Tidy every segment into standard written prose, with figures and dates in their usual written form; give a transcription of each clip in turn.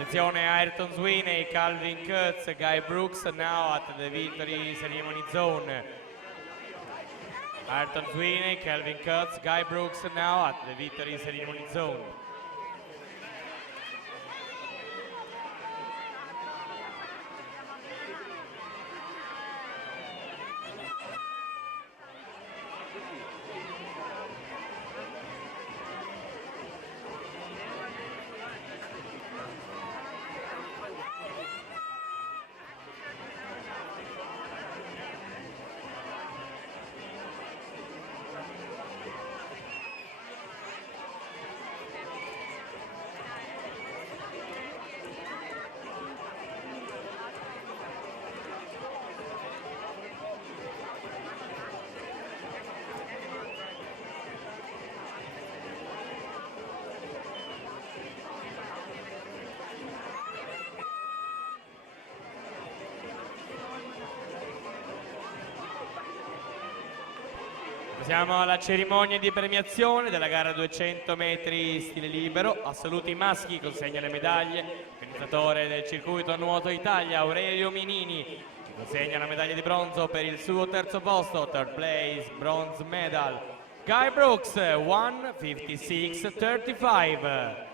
Attenzione, Ayrton Sweeney, Calvin Kurtz, Guy Brooks now at the victory ceremony zone. Ayrton Sweeney, Calvin Kurtz, Guy Brooks now at the victory ceremony zone. Siamo alla cerimonia di premiazione della gara 200 metri stile libero. Assoluti maschi consegna le medaglie. Organizzatore del circuito nuoto Italia, Aurelio Minini, che consegna la medaglia di bronzo per il suo terzo posto, third place, bronze medal. Guy Brooks, 1:56.35.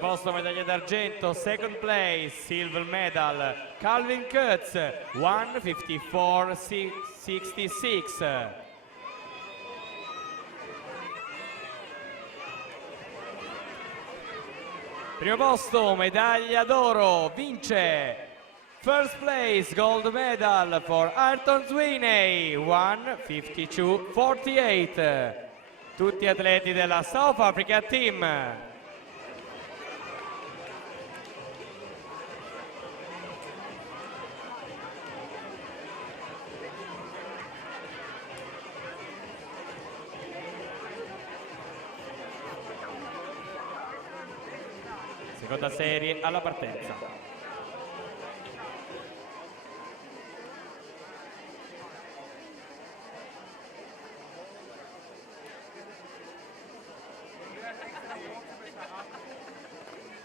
Posto medaglia d'argento, second place, silver medal, Calvin Kurtz, 1:54.66. Primo posto, medaglia d'oro, vince, first place, gold medal for Ayrton Sweeney, 1:52.48. Tutti atleti della South Africa Team. Seconda serie alla partenza.